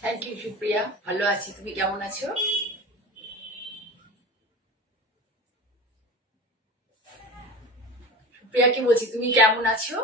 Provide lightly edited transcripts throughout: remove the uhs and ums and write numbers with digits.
Thank you Supriya, ভালো আছি। তুমি কেমন আছো? সুপ্রিয়াকে বলছি, তুমি কেমন আছো?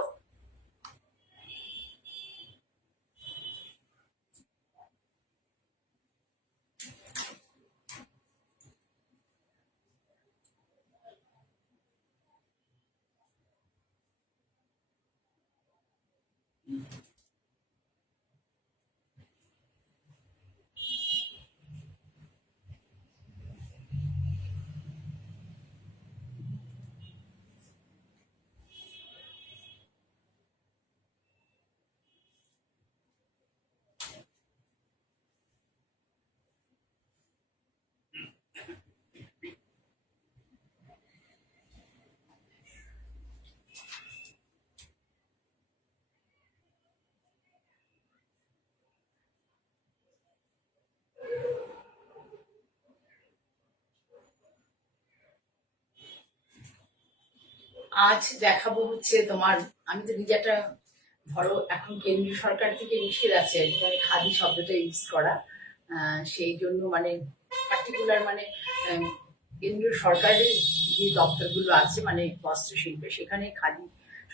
আজ দেখাবো হচ্ছে তোমার, আমি তো নিজে একটা, ধরো এখন কেন্দ্রীয় সরকার থেকে নিষেধ আছে মানে খাদি শব্দটা ইউজ করা। সেই জন্য মানে পার্টিকুলার মানে আহ, কেন্দ্রীয় সরকারের যে দপ্তরগুলো আছে মানে বস্ত্র শিল্পে, সেখানে খাদি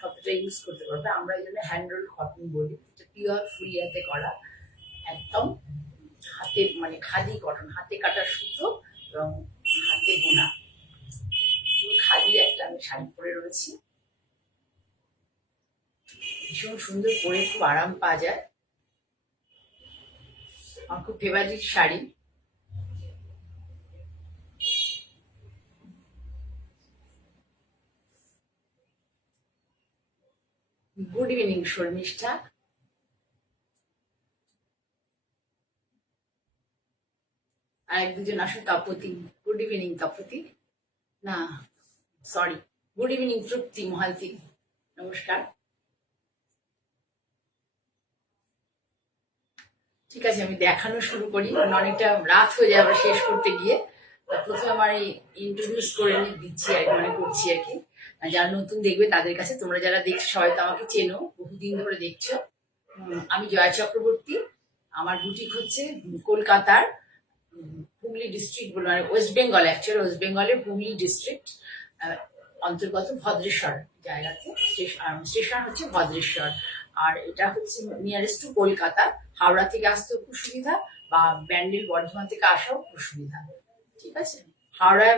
শব্দটা ইউজ করতে পারবে। আমরা এই জন্য হ্যান্ড রোল কটন বলি, এটা পিওর ফুল ইয়াতে করা, একদম হাতে মানে খাদি কটন, হাতে কাটা সুতো এবং হাতে বোনা। খাদি একটা আমি শাড়ি পরে রয়েছি, ভীষণ সুন্দর, পরে খুব আরাম পাওয়া যায়। আমার খুব favourite sari. Good evening Sharmishtha. আর এক দুজন আসুন, তপতি। Good evening Tapati. না, sorry, good evening Tripti Mahalati. নমস্কার। ঠিক আছে, আমি দেখানো শুরু করি, কারণ অনেকটা রাত হয়ে যায় আবার শেষ করতে গিয়ে। প্রথমে আমার এই ইন্ট্রোডিউস করে দিচ্ছি আর কি, মানে করছি আর কি। আর যারা নতুন দেখবে তাদের কাছে, তোমরা যারা দেখছো সবাই তো আমাকে চেনো, বহুদিন ধরে দেখছো। আমি জয়া চক্রবর্তী। আমার বুটিক হচ্ছে কলকাতার হুগলি ডিস্ট্রিক্ট বলে, মানে ওয়েস্ট বেঙ্গল, অ্যাকচুয়ালি ওয়েস্ট বেঙ্গলের হুগলি ডিস্ট্রিক্ট অন্তর্গত ভদ্রেশ্বর জায়গাতে। স্টেশন হচ্ছে ভদ্রেশ্বর। আর এটা হচ্ছে নিয়ারেস্ট টু কলকাতা। হাওড়া থেকে আসতেও খুব সুবিধা, বা ব্যান্ডেল বর্ধমান থেকে আসাও খুব সুবিধা। ঠিক আছে। হাওড়ায়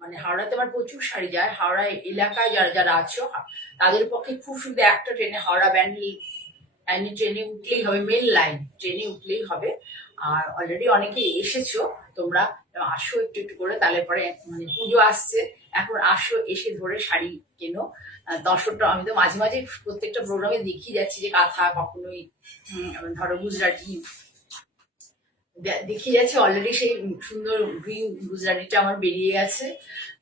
মানে হাওড়াতে আমার প্রচুর শাড়ি যায়। হাওড়া এলাকায় যারা যারা আছো তাদের পক্ষে খুব সুবিধা, একটা ট্রেনে হাওড়া ব্যান্ডেল লাইনে ট্রেনে উঠলেই হবে, মেল লাইন ট্রেনে উঠলেই হবে। আর অলরেডি অনেকে এসেছো তোমরা, আসো একটু একটু করে, তাহলে পরে মানে পুজো আসছে, এখন আসো, এসে ধরে শাড়ি কেনো। দর্শকটা আমি তো মাঝে মাঝে প্রত্যেকটা প্রোগ্রামে দেখিয়ে যাচ্ছি যে কাঁথা কখনোই ধরো গুজরাটি দেখিয়ে যাচ্ছে। অলরেডি সেই সুন্দর গ্রিন গুজরাটিটা আমার বেরিয়ে গেছে,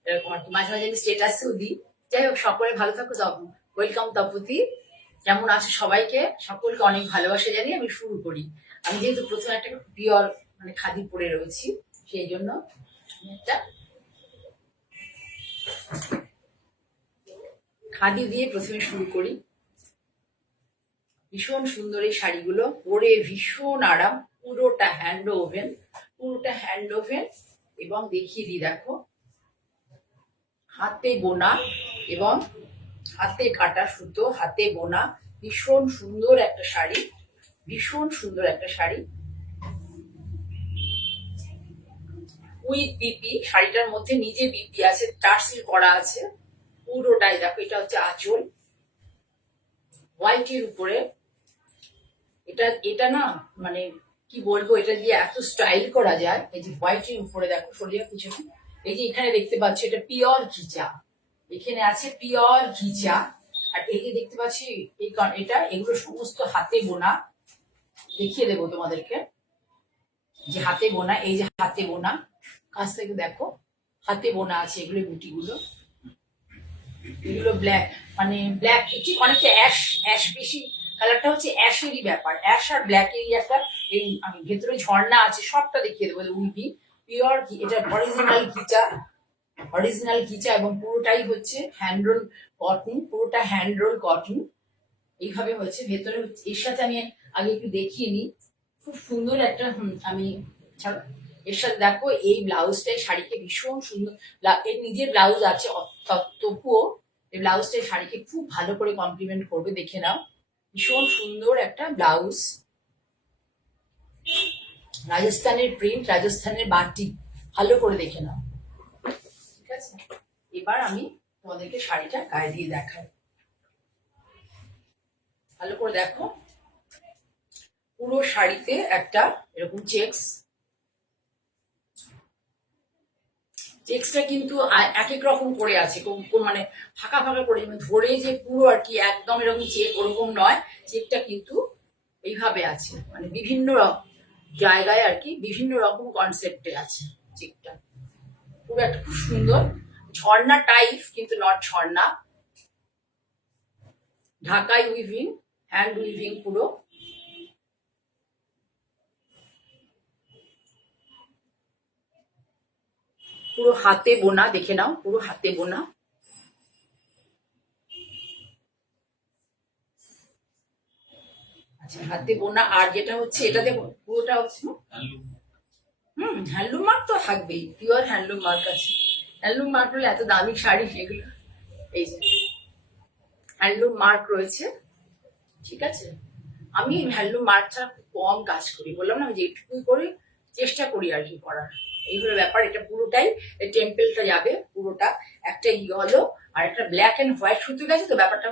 এরকম আর কি। মাঝে মাঝে আমি স্টেটাসেও দিই। যাই হোক, সকলে ভালো থাকো। ওয়েলকাম তপতি। কেমন আছে সবাইকে, সকলকে অনেক ভালোবাসা জানিয়ে আমি শুরু করি। আমি যেহেতু প্রথমে একটা পিওর মানে খাদি পরে রয়েছি, সেই জন্য একটা খাদি দিয়ে প্রথমে শুরু করি। ভীষণ সুন্দর এই শাড়িগুলো, পরে ভীষণ আরাম। পুরোটা হ্যান্ড ওভেন, পুরোটা হ্যান্ড ওভেন। এবং দেখিয়ে দিই, দেখো, হাতে বোনা এবং হাতে কাটা সুতো, হাতে বোনা। ভীষণ সুন্দর একটা শাড়ি, ভীষণ সুন্দর একটা শাড়ি উইথ বিপি। শাড়িটার মধ্যে নিজে বিপি আছে, টার্সেল করা আছে পুরোটাই। দেখো, এটা হচ্ছে আঁচল, হোয়াইটের উপরে। এটা এটা না মানে কি বলবো, এটা দিয়ে এত স্টাইল করা যায়। এই যে হোয়াইটের উপরে দেখো, সরিয়ে পিছনে, এই যে এখানে দেখতে পাচ্ছ, এটা পিওর ঘিচা, এখানে আছে পিওর ঘিচা। আর এই যে দেখতে পাচ্ছি এটা, এগুলো সমস্ত হাতে বোনা। দেখিয়ে দেবো তোমাদেরকে যে হাতে বোনা, এই যে হাতে বোনা, কাছ থেকে দেখো, হাতে বোনা আছে এগুলো, বুটিগুলো। এগুলো ব্ল্যাক, মানে ব্ল্যাক ঠিক অনেকটা অ্যাশ, অ্যাশ বেশি, কালারটা হচ্ছে অ্যাশেরই ব্যাপার, অ্যাশ আর ব্ল্যাকেরই একটা। এই আমি ভেতরে ঝর্ণা আছে, সবটা দেখিয়ে দেবো। উইভি পিওর, এটা অরিজিনাল ঘিচা, অরিজিনাল ঘিচা। এবং পুরোটাই হচ্ছে হ্যান্ড রোল কটন, পুরোটা হ্যান্ড রোল কটন। এইভাবে হচ্ছে ভেতরে। এর সাথে আমি আগে একটু দেখিয়ে নিই, খুব সুন্দর একটা আমি ছাড়ো, এর সাথে দেখো এই ব্লাউজটাই শাড়িকে ভীষণ সুন্দর, এর নিজের ব্লাউজ আছে তবুও এই ব্লাউজটাই শাড়িকে খুব ভালো করে কমপ্লিমেন্ট করবে, দেখে নাও। ভীষণ সুন্দর একটা ব্লাউজ, রাজস্থানের প্রিন্ট, রাজস্থানের বাটি, ভালো করে দেখে নাও। ঠিক আছে, এবার আমি তোমাদেরকে শাড়িটা গায়ে দিয়ে দেখাই, ভালো করে দেখো। পুরো শাড়িতে একটা এরকম চেক্সটা কিন্তু এক এক রকম করে আছে, মানে ফাঁকা ফাঁকা করে, ধরে যে পুরো আর কি একদম এরকম চেক ওরকম নয়, চেকটা কিন্তু এইভাবে আছে, মানে বিভিন্ন জায়গায় আর কি বিভিন্ন রকম কনসেপ্টে আছে চেকটা। পুরো একটা খুব সুন্দর ঝর্ণা টাইপ, কিন্তু নট ঝর্ণা, ঢাকাই উইভিং, হ্যান্ড উইভিং পুরো। পুরো হাতে বোনা, দেখে নাও, পুরো হাতে বোনা। আচ্ছা, হাতে বোনা। আর যেটা হচ্ছে এটা দেখো পুরোটা হচ্ছে হ্যান্ডলুম মার্ক তো থাকবেই, পিওর হ্যান্ডলুম মার্ক আছে। হ্যান্ডলুম মার্ক হলে এত দামি শাড়ি এগুলো, এই যে হ্যান্ডলুম মার্ক রয়েছে। ঠিক আছে, আমি হ্যান্ডলুম মার্ক ছাড়া খুব কম কাজ করি, বললাম না, যেটুকুই করে চেষ্টা করি আর কি করার। এই হলো ব্যাপার। এটা পুরোটাই টেম্পেলটা যাবে পুরোটা, একটা ইয়েলো আর একটা ব্ল্যাক এন্ড হোয়াইট সুতো গেছে, তো ব্যাপারটা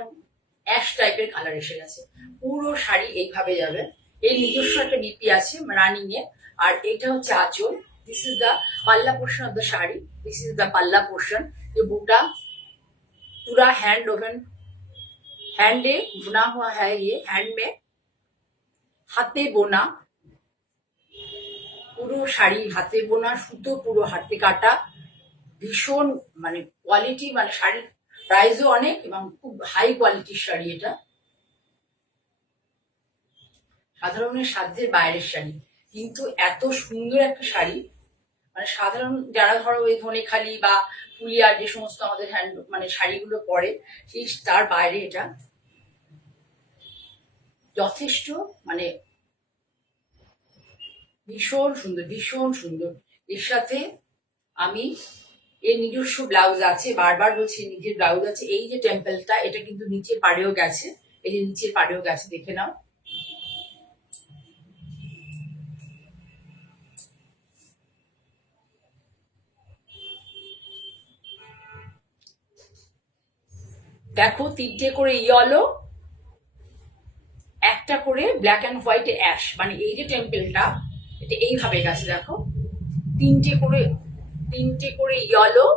অ্যাশ টাইপের কালার এসে গেছে। পুরো শাড়ি এইভাবে যাবে। এই নিজস্ব একটা বিপি আছে রানিং এ। আর এটা হচ্ছে আঁচল। This is the palla portion of the sari, this is the palla portion. ये बूटा पूरा हैंड ओवन, हैंडे बुना हुआ है, ये हैंड में হাতে বোনা, পুরো শাড়ি হাতে বোনা, সুতো পুরো হাতে কাটা, ভীষণ মানে কোয়ালিটি, মানে শাড়ির প্রাইসও অনেক এবং খুব হাই কোয়ালিটির শাড়ি এটা, সাধারণের সাধ্যের বাইরের শাড়ি, কিন্তু এত সুন্দর একটা শাড়ি। মানে সাধারণ যারা ধরো ওই ধনেখালি বা ফুলিয়ার যে সমস্ত আমাদের হ্যান্ড মানে শাড়িগুলো পরে, সেই তার বাইরে এটা যথেষ্ট মানে ভীষণ সুন্দর, ভীষণ সুন্দর। এর সাথে আমি এর নিজস্ব ব্লাউজ আছে, বারবার বলছি নিজের ব্লাউজ আছে। এই যে টেম্পলটা, এটা কিন্তু নিচের পাড়েও গেছে, এই যে নিচের পাড়েও গেছে, দেখে নাও। দেখো তিনটে করে ইয়েলো, একটা করে ব্ল্যাক অ্যান্ড হোয়াইট অ্যাশ, মানে এই যে টেম্পেলটা এটা এইভাবে গেছে দেখো। তিনটে করে ইয়েলো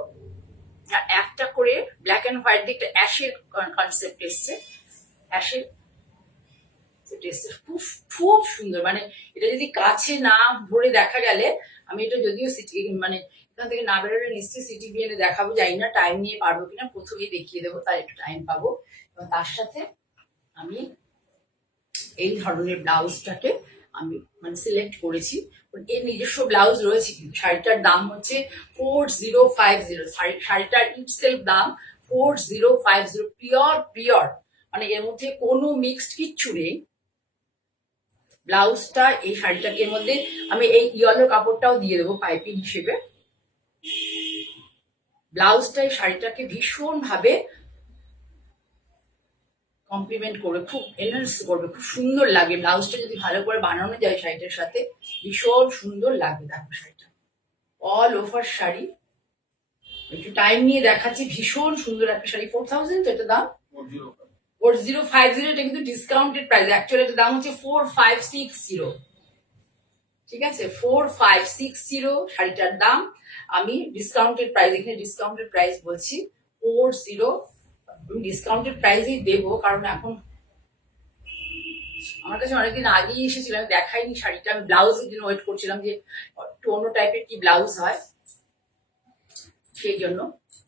আর একটা করে ব্ল্যাক অ্যান্ড হোয়াইট, দিয়ে একটা অ্যাশের কনসেপ্ট এসছে, অ্যাশের খুব খুব সুন্দর। মানে এটা যদি কাছে না ধরে দেখা গেলে, আমি এটা যদিও সিটি মানে এখান থেকে না বেরোলে নিশ্চয়ই সিটি বিএনে দেখাবো, জানি না টাইম নিয়ে পারবো কিনা, প্রথমেই দেখিয়ে দেবো, তার একটু টাইম পাবো। এবং তার সাথে আমি এই ধরনের ব্লাউজটাকে আমি মানে সিলেক্ট করেছি। এর নিজস্ব ব্লাউজ রয়েছে, কিন্তু শাড়িটার দাম হচ্ছে 4050। শাড়িটার ইটসেলফ দাম 4050, পিওর পিওর, মানে এর মধ্যে কোনো মিক্সড কিচ্ছু নেই। ব্লাউজটা এই শাড়িটাকে এর মধ্যে আমি এই ইয়েলো কাপড়টাও দিয়ে দেবো পাইপিং হিসেবে। ব্লাউজটা এই শাড়িটাকে ভীষণ ভাবে কমপ্লিমেন্ট করবে, খুব এনহান্স করবে, খুব সুন্দর লাগে। ব্লাউজটা যদি ভালো করে বানানো যায় শাড়িটার সাথে, ভীষণ সুন্দর লাগবে। দেখো শাড়িটা অল ওভার শাড়ি, একটু টাইম নিয়ে দেখাচ্ছি, ভীষণ সুন্দর একটা শাড়ি। 4000 তো এটা দাম, 4050, এটা কিন্তু ডিসকাউন্টেড প্রাইস, অ্যাকচুয়ালি এটার দাম হচ্ছে 4560। ঠিক আছে, 4560 শাড়িটার দাম। আমি ডিসকাউন্টেড প্রাইস, এখানে ডিসকাউন্টেড প্রাইস বলছি 40। আমি ডিসকাউন্টেড প্রাইসেই দেবো, কারণ এখন আমার কাছে অনেকদিন আগেই এসেছিল, আমি দেখাইনি শাড়িটা, আমি ব্লাউজের জন্য ওয়েট করছিলাম যে একটু অন্য টাইপের কি ব্লাউজ হয়, সেই জন্য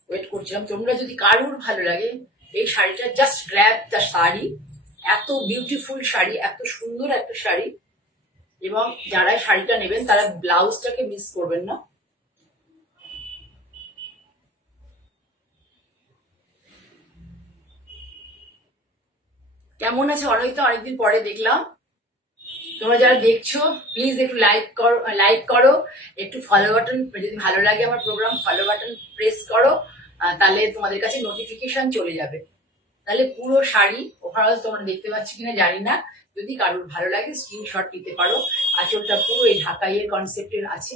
ওয়েট করছিলাম। তোমরা যদি কারুর ভালো লাগে এই শাড়িটা, জাস্ট গ্র্যাব দ্য শাড়ি। এত বিউটিফুল শাড়ি, এত সুন্দর একটা শাড়ি, এবং যারা শাড়িটা নেবেন তারা ব্লাউজটাকে মিস করবেন না। কেমন আছে অনেক, তো অনেকদিন পরে দেখলাম। তোমরা যারা দেখছো প্লিজ একটু লাইক করো, একটু ফলো বাটন, যদি ভালো লাগে আমার প্রোগ্রাম ফলো বাটন প্রেস করো, তাহলে তোমাদের কাছে নোটিফিকেশন চলে যাবে। তাহলে পুরো শাড়ি ওভারঅল তোমরা দেখতে পাচ্ছ কিনা জানি না, যদি কারোর ভালো লাগে স্ক্রিনশট নিতে পারো। আঁচলটা পুরো এই ঢাকাইয়ের কনসেপ্টের আছে,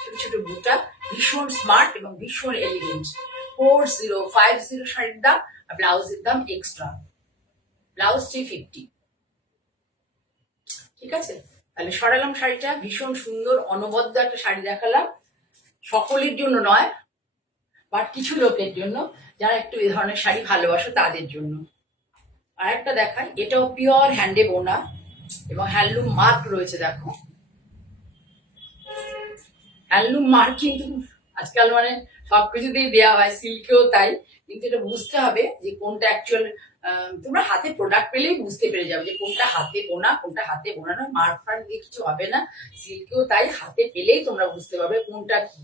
ছোট ছোট বুটা, ভীষণ স্মার্ট এবং ভীষণ এলিগেন্ট। 4050 শাড়ির দাম, আর ব্লাউজের দাম এক্সট্রা, ব্লাউজ 350। ঠিক আছে, তাহলে সরালাম শাড়িটা, ভীষণ সুন্দর অনবদ্য একটা শাড়ি দেখালাম। সকলের জন্য নয়, বাট কিছু লোকের জন্য যারা একটু এই ধরনের শাড়ি ভালোবাসো তাদের জন্য। আর একটা দেখাই, এটাও পিওর হ্যান্ডে বোনা এবং হ্যান্ডলুম মার্ক রয়েছে। দেখো হ্যান্ডলুম মার্ক কিন্তু আজকাল মানে সবকিছুতেই দেওয়া হয়, সিল্কেও তাই, কিন্তু এটা বুঝতে হবে যে কোনটা অ্যাকচুয়াল। তোমরা হাতে প্রোডাক্ট পেলেই বুঝতে পেরে যাবে যে কোনটা হাতে বোনা কোনটা হাতে বোনা নয়। মার্ক ফার্ক দিয়ে কিছু হবে না, সিল্কেও তাই, হাতে পেলেই তোমরা বুঝতে পারবে কোনটা কি।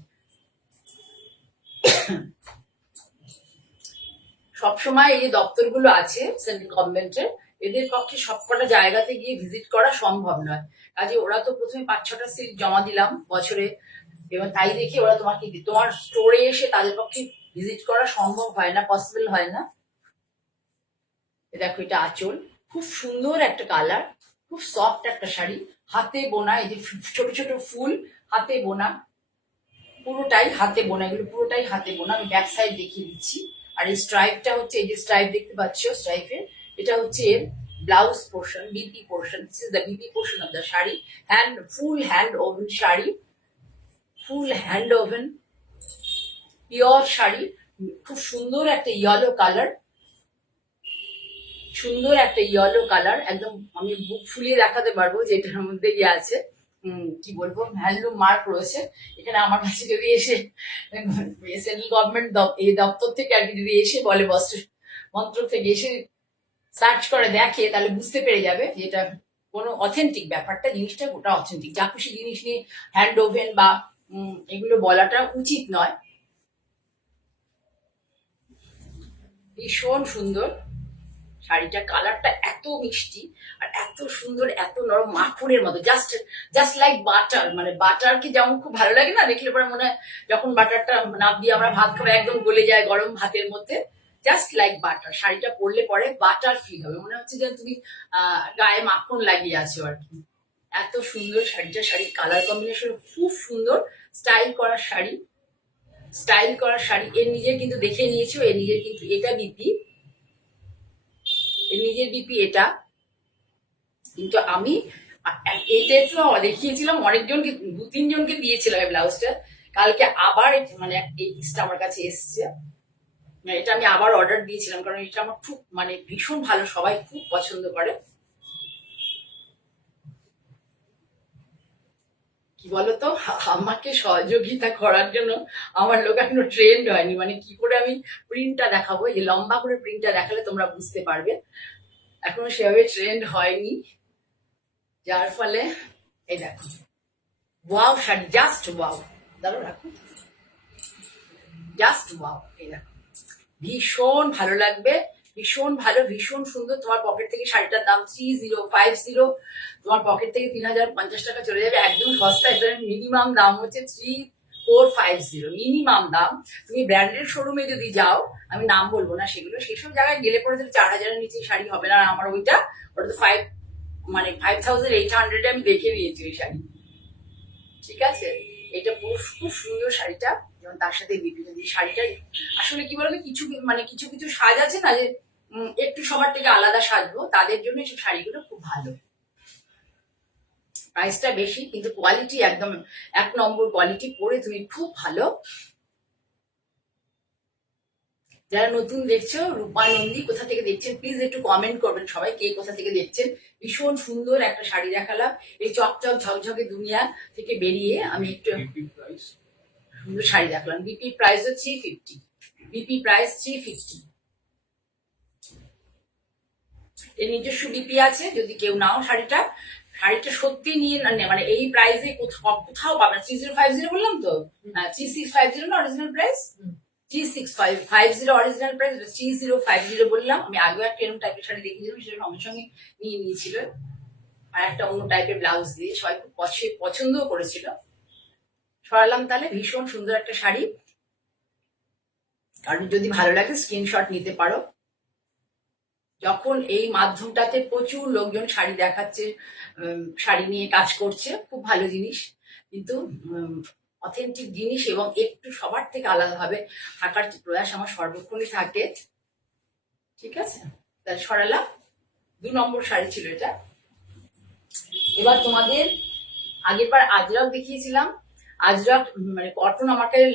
সবসময় এই যে দপ্তরগুলো আছে সেন্ট্রাল গভর্নমেন্টের, এদের পক্ষে সবকটা জায়গাতে গিয়ে ভিজিট করা সম্ভব নয়। কাজে ওরা তো প্রথমে 5-6টা সিট জমা দিলাম বছরে, এবং তাই দেখে ওরা তোমাকে তোমার স্টোরে এসে তাদের পক্ষে ভিজিট করা সম্ভব হয় না, পসিবল হয় না। দেখো এটা আঁচল, খুব সুন্দর একটা কালার, খুব সফট একটা শাড়ি, হাতে বোনা, এই যে ছোট ছোট ফুল হাতে বোনা, পুরোটাই হাতে বোনা, এগুলো পুরোটাই হাতে বোনা। আমি ব্যাক সাইড দেখিয়ে দিচ্ছি। আর এই স্ট্রাইপটা হচ্ছে, এই যে স্ট্রাইপ দেখতে পাচ্ছ স্ট্রাইপের, এটা হচ্ছে এর blouse portion, BP portion. This is the BP portion of the sari. Full hand woven sari, full hand woven pure sari. খুব সুন্দর একটা ইয়েলো কালার, সুন্দর একটা ইয়েলো কালার, একদম আমি বুক ফুলিয়ে দেখাতে পারবো যে এটার মধ্যে ইয়ে আছে, কি বলবো, হ্যান্ডলুম মার্ক রয়েছে। এখানে আমার কাছে যদি এসে সেন্ট্রাল গভর্নমেন্ট এই দপ্তর থেকে আর কি যদি এসে বলে, বস্ত্র মন্ত্র থেকে এসে সার্চ করে দেখে, তাহলে বুঝতে পেরে যাবে যে এটা কোনো অথেন্টিক ব্যাপারটা, জিনিসটা গোটা অথেন্টিক। যা খুশি জিনিস নিয়ে হ্যান্ড ওভেন বা এগুলো বলাটা উচিত নয়। ভীষণ সুন্দর শাড়িটা, কালারটা এত মিষ্টি আর এত সুন্দর, এত নরম, মাখনের মতো, জাস্ট জাস্ট লাইক বাটার। মানে বাটারকে যেমন খুব ভালো লাগে না দেখলে পরে মনে হয় যখন বাটারটা নাপ দিয়ে আমরা ভাত খাবো একদম গলে যায় গরম ভাতের মধ্যে, জাস্ট লাইক বাটার। শাড়িটা পরলে পরে বাটার ফিল হবে, মনে হচ্ছে যেন তুমি গায়ে মাখন লাগিয়ে আছো আর কি। এত সুন্দর শাড়িটা, শাড়ির কালার কম্বিনেশন খুব সুন্দর, স্টাইল করার শাড়ি, স্টাইল করার শাড়ি। এর নিজের কিন্তু দেখে নিয়েছো, এর নিজের কিন্তু এটা বিপি, এর নিজের বিপি এটা। কিন্তু আমি এটা তো দেখিয়েছিলাম অনেকজনকে, 2-3 জনকে দিয়েছিলাম এই ব্লাউজটা। কালকে আবার মানে এই পিসটা আমার কাছে এসছে, এটা আমি আবার অর্ডার দিয়েছিলাম, কারণ এটা আমার খুব মানে ভীষণ ভালো, সবাই খুব পছন্দ করে। কি বলতো, আমাকে সহযোগিতা করার জন্য আমার লোক এখনো ট্রেন্ড হয়নি, মানে কি করে আমি প্রিন্টটা দেখাবো, এই লম্বা করে প্রিন্টটা দেখালে তোমরা বুঝতে পারবে, এখনো সেভাবে ট্রেন্ড হয়নি। যার ফলে এই দেখো, ওয়াও শাড়ি, জাস্ট ওয়াও, দাঁড়ো রাখো, জাস্ট ওয়াও। এই দেখো, ভীষণ ভালো লাগবে, ভীষণ ভালো, ভীষণ সুন্দর। তোমার পকেট থেকে শাড়িটার দাম 3050, তোমার পকেট থেকে 3050 টাকা চলে যাবে, একদম সস্তা। এটা মিনিমাম দাম হচ্ছে 3450, মিনিমাম দাম। তুমি ব্র্যান্ডেড শোরুমে যদি যাও, আমি নাম বলবো না সেগুলো, সেসব জায়গায় গেলে পরে 4000-এর নিচে শাড়ি হবে না। আমার ওটা তো 5800 আমি দেখে নিয়েছি ওই শাড়ি। ঠিক আছে, এটা পুরো খুব সুন্দর শাড়িটা, যেমন তার সাথে বিভিন্ন শাড়িটা আসলে কি বলতো, কিছু মানে কিছু কিছু সাজ আছে না যে একটু সবার থেকে আলাদা সাজবো, তাদের জন্য এই শাড়িগুলো খুব ভালো। প্রাইসটা বেশি কিন্তু কোয়ালিটি একদম 1 নম্বর কোয়ালিটি, পরে তুমি খুব ভালো। যারা নতুন দেখছো, রূপা নন্দী কোথা থেকে দেখছেন প্লিজ একটু কমেন্ট করবেন সবাই, কে কোথা থেকে দেখছেন। ভীষণ সুন্দর একটা শাড়ি দেখালাম, এই চকচক ঝকঝকে দুনিয়া থেকে বেরিয়ে আমি একটু সুন্দর শাড়ি দেখালাম। BP price 350, BP price 350। এর নিজস্ব বিপি আছে, যদি কেউ নাও শাড়িটা, শাড়িটা সত্যি নিয়ে মানে এই প্রাইসে কোথাও পাবেন। 3050 বললাম তো, 3650 না অরিজিনাল প্রাইস, 3650 অরিজিনাল প্রাইস, 3050 বললাম। আমি আগেও একটা এরকম টাইপের শাড়ি দেখিয়েছিলাম, সেটা সঙ্গে সঙ্গে নিয়ে নিয়েছিল। আর একটা অন্য টাইপের ব্লাউজ দিয়ে, সবাই খুব পছন্দও করেছিল। সরালাম তাহলে, ভীষণ সুন্দর একটা শাড়ি। আর যদি ভালো লাগে স্ক্রিনশট নিতে পারো। যখন এই মাধ্যমটাতে প্রচুর লোকজন শাড়ি দেখাচ্ছে, শাড়ি নিয়ে কাজ করছে, খুব ভালো জিনিস, কিন্তু অথেন্টিক জিনিস এবং একটু সবার থেকে আলাদাভাবে থাকার প্রয়াস আমার সর্বক্ষণই থাকে। ঠিক আছে, তাহলে সরালাম। 2 নম্বর শাড়ি ছিল এটা। এবার তোমাদের আগের বার আজরাক দেখিয়েছিলাম। আজরাক মানে কটন আমার কাছে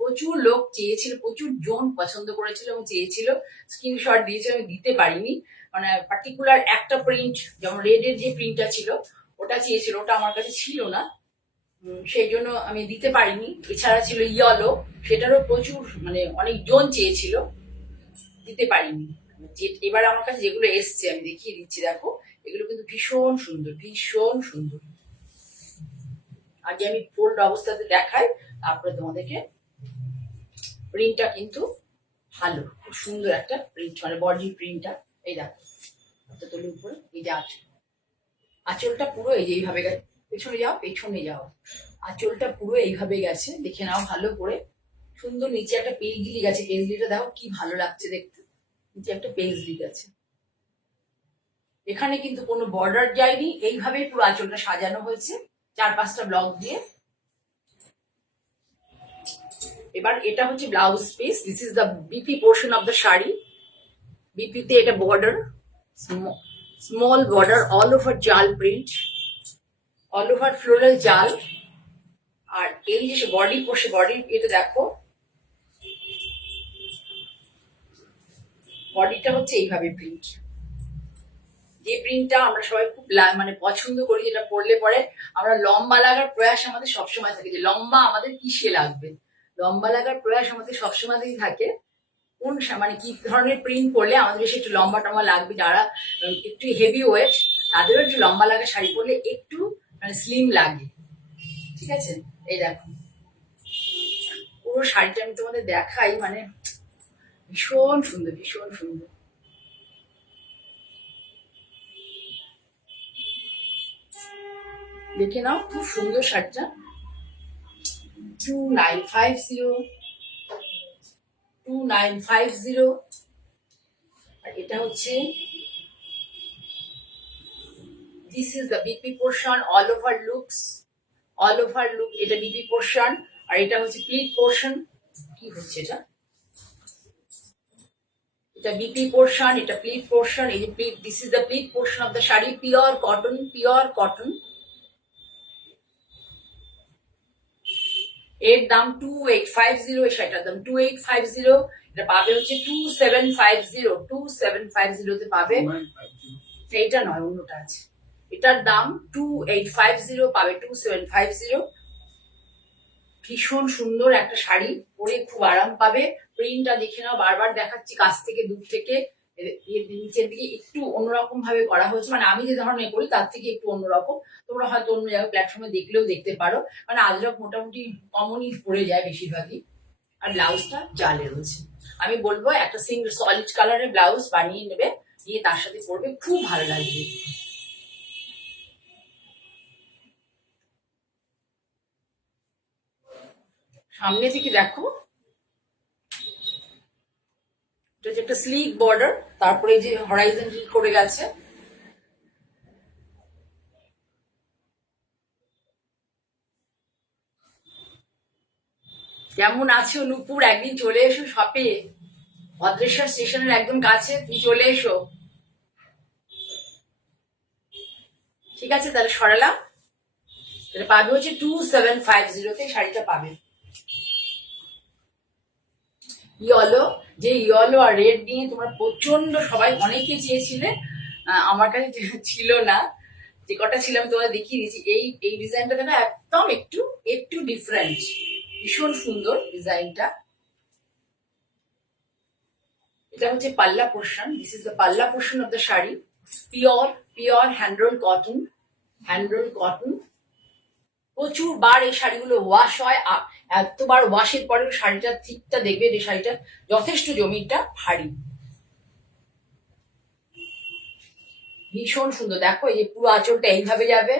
প্রচুর লোক চেয়েছিল, প্রচুর জন পছন্দ করেছিল এবং চেয়েছিল, স্ক্রিনশট দিয়েছে, আমি দিতে পারিনি। মানে পার্টিকুলার একটা প্রিন্ট, যেমন রেডের যে প্রিন্টটা ছিল ওটা চেয়েছিল, ওটা আমার কাছে ছিল না, সেই জন্য আমি দিতে পারিনি। এছাড়া ছিল ইয়েলো, সেটারও প্রচুর মানে অনেক জন চেয়েছিল, দিতে পারিনি। এবার আমার কাছে যেগুলো এসছে আমি দেখিয়ে দিচ্ছি, দেখো এগুলো কিন্তু ভীষণ সুন্দর, ভীষণ সুন্দর। আগে আমি ফোল্ড অবস্থাতে দেখাই, তারপরে তোমাদেরকে। প্রিন্টটা কিন্তু ভালো, খুব সুন্দর একটা প্রিন্ট, মানে বডি প্রিন্টটা। এই দেখো তোলের উপরে এই যে আঁচলটা পুরো এই যে এইভাবে গেছে, পেছনে যাও, পেছনে যাও, আঁচলটা পুরো এইভাবে গেছে, দেখে নাও ভালো করে। সুন্দর নিচে একটা পেজলি গেছে, পেজলিটা দেখো কি ভালো লাগছে দেখতে, নিচে একটা পেজলি গেছে। এখানে কিন্তু কোনো বর্ডার যায়নি, এইভাবেই পুরো আঁচলটা সাজানো হয়েছে 4-5টা ব্লক দিয়ে। এবার এটা হচ্ছে blouse piece, this is the BP portion of the sari. বিপিতে এটা border, small border, all over জাল প্রিন্ট, অল ওভার ফ্লোরাল জাল। আর এই যে বডি পোর্শন, বডির এটা দেখো, বডিটা হচ্ছে এইভাবে প্রিন্ট। যে প্রিন্টটা আমরা সবাই খুব মানে পছন্দ করি, যেটা পরলে পরে আমরা লম্বা লাগার প্রয়াস আমাদের সবসময় থাকে, যে লম্বা আমাদের কিসে লাগবে, লম্বা লাগার প্রয়াস আমাদের সবসময় থেকেই থাকে। কোন মানে কি ধরনের প্রিন্ট পরলে আমাদের বেশি একটু লম্বা টম্বা লাগবে, যারা একটু হেভি ওয়েট তাদেরও একটু লম্বা লাগা শাড়ি পরলে একটু মানে স্লিম লাগে। ঠিক আছে, এই দেখো পুরো শাড়িটা আমি তোমাদের দেখাই, মানে ভীষণ সুন্দর, ভীষণ সুন্দর। দেখে নাও, খুব সুন্দর শাড়িটা। 2950 আর এটা হচ্ছে this is the BP portion, all over looks, all over look, এটা বিপি পোর্শন। আর এটা হচ্ছে প্লিট পোর্শন। কি হচ্ছে এটা, এটা বিপি পোর্শন, এটা প্লিট পোর্শন। এই যে pleat, this is the pleat portion of the sari, pure cotton, pure cotton. এর দাম 2850, এই শাড়িটার দাম 2850। এটা পাবে হচ্ছে 2750, 2750 পাবে। এইটা নয়, অন্যটা আছে। এটার দাম 2850, পাবে 2750। ভীষণ সুন্দর একটা শাড়ি, পরে খুব আরাম পাবে। প্রিন্টটা দেখে নাও, বারবার দেখাচ্ছি, কাছ থেকে দূর থেকে। নিচের দিকে একটু অন্যরকম ভাবে করা হয়েছে, মানে আমি যে ধরনের করি তার থেকে একটু অন্যরকম। তোমরা হয়তো অন্য জায়গায় প্ল্যাটফর্মে দেখলেও দেখতে পারো, মানে আজরাক মোটামুটি কমনই পড়ে যায় বেশিরভাগই। আর ব্লাউজটা জালে রয়েছে। আমি বলবো একটা সিঙ্গল সলিড কালারের ব্লাউজ বানিয়ে নেবে, নিয়ে তার সাথে পরবে, খুব ভালো লাগবে। সামনে থেকে দেখো, এটা যে একটা স্লিক বর্ডার, তারপরে যে হরাইজন্টাল করে গেছে। কেমন আছো নূপুর, একদিন চলে এসো শপে, ভদ্রেশ্বর স্টেশনের একদম কাছে, তুমি চলে এসো। ঠিক আছে, তাহলে সরালাম। তাহলে পাবে হচ্ছে 2750-তে শাড়িটা পাবে। ইয়েলো, যে ইয়েলো আর রেড নিয়ে তোমরা প্রচন্ড সবাই অনেকে চেয়েছিলে, আমার কাছে ছিল না। যে কটা ছিল আমি তোমাদের দেখিয়ে দিয়েছি। এই ডিজাইনটা দেখো, একদম একটু একটু ডিফারেন্ট, ভীষণ সুন্দর ডিজাইনটা। এটা হচ্ছে palla portion, this is the palla portion of the sari. Pure pure hand roll cotton, hand roll cotton. প্রচুর বার এই শাড়িগুলো ওয়াশ হয়, এতবার ওয়াশের পরেও শাড়িটা ঠিকটা দেখবে যে শাড়িটা যথেষ্ট জমিটা ভারী। ভীষণ সুন্দর। দেখো এই যে পুরো আঁচলটা এইভাবে যাবে,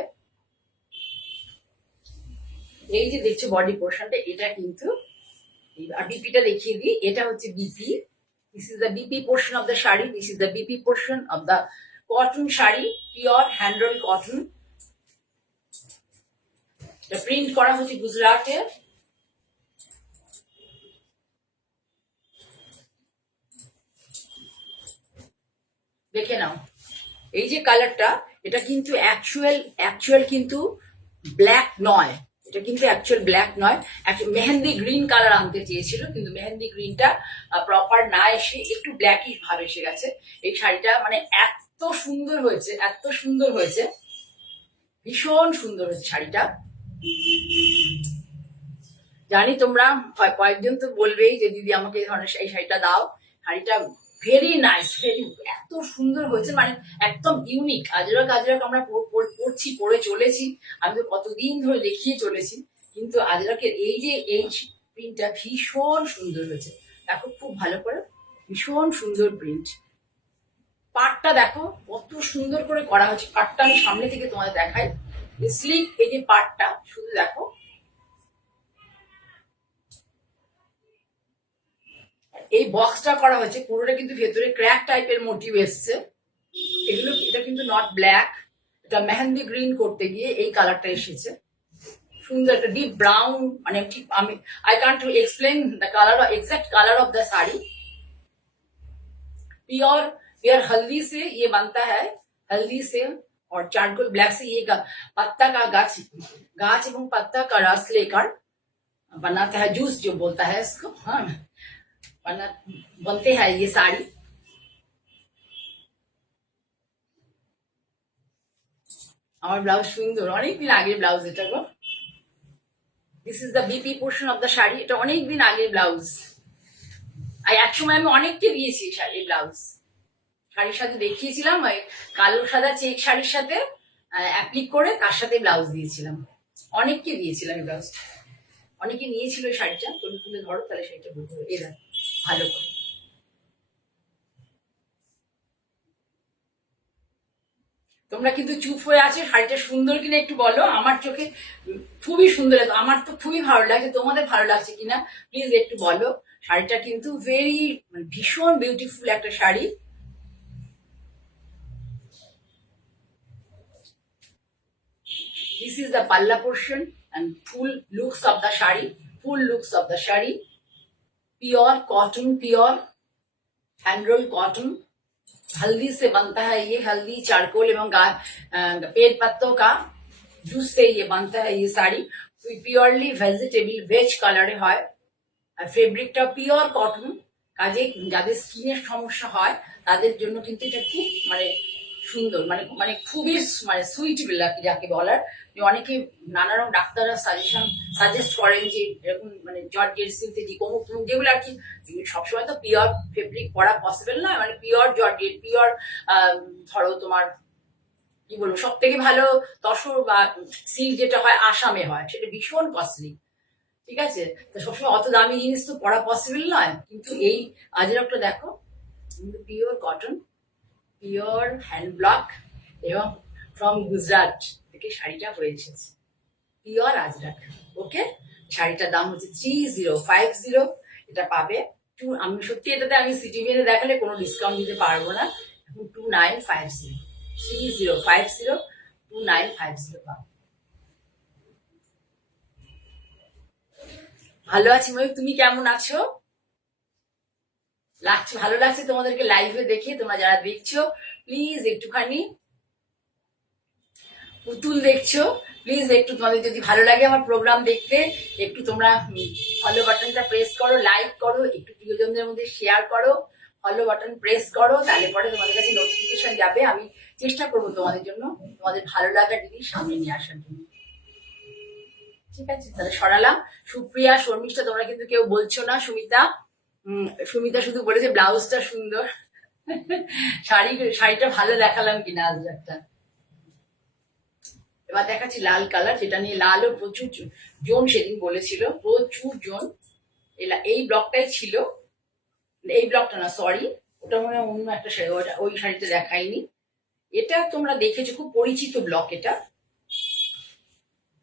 এই যে দেখছো বডি পোর্শনটা, এটা কিন্তু আর বিপিটা দেখিয়ে দিই, এটা হচ্ছে BP. This is the BP portion of the sari, this is the BP portion of the cotton sari, pure hand roll cotton. এটা প্রিন্ট করা হচ্ছে গুজরাটে। দেখে নাও এই যে কালারটা, এটা কিন্তু অ্যাকচুয়াল কিন্তু ব্ল্যাক নয়, এটা কিন্তু অ্যাকচুয়াল ব্ল্যাক নয়, মেহেন্দি গ্রিন কালার আনতে চেয়েছিল, কিন্তু মেহেন্দি গ্রিনটা প্রপার না এসে একটু ব্ল্যাকিশ ভাব এসে গেছে। এই শাড়িটা মানে এত সুন্দর হয়েছে, এত সুন্দর হয়েছে, ভীষণ সুন্দর হয়েছে শাড়িটা। জানি তোমরা কয়েকজন তো বলবেই যে দিদি আমাকে এই ধরনের এই শাড়িটা দাও। শাড়িটা ভেরি নাইস, ভেরি, এত সুন্দর হয়েছে, মানে একদম ইউনিক। আজরাক আজরাক আমরা পড়ছি, পড়ে চলেছি, আমি তো কতদিন ধরে দেখিয়ে চলেছি, কিন্তু আজরাকের এই যে এই প্রিন্টটা ভীষণ সুন্দর হয়েছে। দেখো খুব ভালো করে, ভীষণ সুন্দর প্রিন্ট। পাটটা দেখো কত সুন্দর করে করা হয়েছে, পাটটা আমি সামনে থেকে তোমাদের দেখাই। স্লিক এই যে পাটটা শুধু দেখো, এই বক্সটা করা হয়েছে পুরোটা কিন্তু ভেতরে ক্র্যাক টাইপের মোটিভ এসছে। এটা কিন্তু নট ব্ল্যাক, এটা মেহেন্দি গ্রিন করতে গিয়ে এই কালারটা এসেছে। সুন্দর একটা ডিপ ব্রাউন, মানে ঠিক আমি I can't explain the colour, exact colour of the sari. Pure pure हल्दी से ये बनता है, हल्दी से और चारकोल ब्लैक से ये पत्ता का गाछ एवं पत्ता का रस लेकर बनाता है, जूस जो बोलता है इसको। हाँ, बनते हैं ये साड़ी। আমার ব্লাউজ সুন্দর, অনেকদিন আগের ব্লাউজ এটা গো। This is the BP portion of the sari, এটা অনেকদিন আগের ব্লাউজ। আর একসময় আমি অনেককে দিয়েছি শাড়ি ব্লাউজ, শাড়ির সাথে দেখিয়েছিলাম, ওই কালো সাদা চেক শাড়ির সাথে অ্যাপ্লিক করে তার সাথে ব্লাউজ দিয়েছিলাম, অনেককে দিয়েছিলাম এই ব্লাউজ। অনেকে নিয়েছিল এই শাড়িটা, তুমি তুলে ধরো তাহলে শাড়িটা বুঝতে হবে। এরা ভালো করে তোমরা কিন্তু চুপ হয়ে আছো, শাড়িটা সুন্দর কিনা একটু বলো। আমার চোখে খুবই সুন্দর, আমার তো খুবই ভালো লাগছে, তোমাদের ভালো লাগছে কিনা প্লিজ একটু বলো। শাড়িটা কিন্তু ভেরি, ভীষণ বিউটিফুল একটা sari. This is the palla portion and full looks of the shari, full looks of the shari, pure cotton, pure hand roll cotton, हल्दी से बनता है ये, हल्दी चारकोल एवं पेड़ पत्तों का जूस से ये बनता है ये साड़ी। পিওরলি ভেজিটেবল ভেজ কালারে হয়, আর ফেব্রিকটা পিওর কটন। কাজে যাদের স্কিনের সমস্যা হয় তাদের জন্য কিন্তু এটা খুব মানে সুন্দর, মানে মানে খুবই মানে সুইটেবল আর কি যাকে বলার। অনেকে নানা রকম ডাক্তাররা সাজেস্ট করেন যে এরকম মানে জর্জেট সিনথেটিক অমুক তমুক, যেগুলো আর কি সবসময় তো পিওর ফেব্রিক পরা পসিবল নয়, মানে পিওর জর্জেট, পিওর ধরো তোমার কি বলবো, সব থেকে ভালো তসর বা সিল্ক যেটা হয় আসামে হয়, সেটা ভীষণ কস্টলি, ঠিক আছে? তো সবসময় অত দামি জিনিস তো পরা পসিবল নয়, কিন্তু এই আজরাকটা দেখো, pure cotton, pure hand block এবং ফ্রম গুজরাট থেকে শাড়িটা হয়ে এসেছে, পিওর আজরাক। ওকে, শাড়িটার দাম হচ্ছে 3050, এটা পাবে আমি সত্যি এটাতে আমি সিটিভিএনে দেখালে কোনো ডিসকাউন্ট দিতে পারবো না, 2950, 3050, 2950 পাবে। ভালো আছি ময়ূর, তুমি কেমন আছো? লাগছে, ভালো লাগছে তোমাদেরকে লাইভে দেখে? তোমরা যারা দেখছো প্লিজ একটুখানি, পুতুল দেখছো প্লিজ একটু, তোমাদের যদি ভালো লাগে আমার প্রোগ্রাম দেখতে, একটু তোমরা ফলো বাটনটা প্রেস করো, লাইক করো, একটু প্রিয়জনদের মধ্যে শেয়ার করো, ফলো বাটন প্রেস করো, তাহলে পরে তোমাদের কাছে নোটিফিকেশন যাবে। আমি চেষ্টা করবো তোমাদের জন্য, তোমাদের ভালো লাগার জিনিস সামনে নিয়ে আসার জন্য, ঠিক আছে? তাহলে সরালাম। সুপ্রিয়া, শর্মিষ্ঠা, তোমরা কিন্তু কেউ বলছো না। সুমিতা শুধু বলেছে ব্লাউজটা সুন্দর। শাড়িটা ভালো দেখালাম কিনা আজ একটা। এবার দেখাচ্ছি লাল কালার, যেটা নিয়ে লালও প্রচুর জোন সেদিন বলেছিল, প্রচুর জোন এই ব্লকটাই ছিল, এই ব্লকটা না সরি, ওটা মনে হয় অন্য একটা শাড়ি, ওই শাড়িটা দেখাইনি। এটা তোমরা দেখেছো, খুব পরিচিত ব্লক, এটা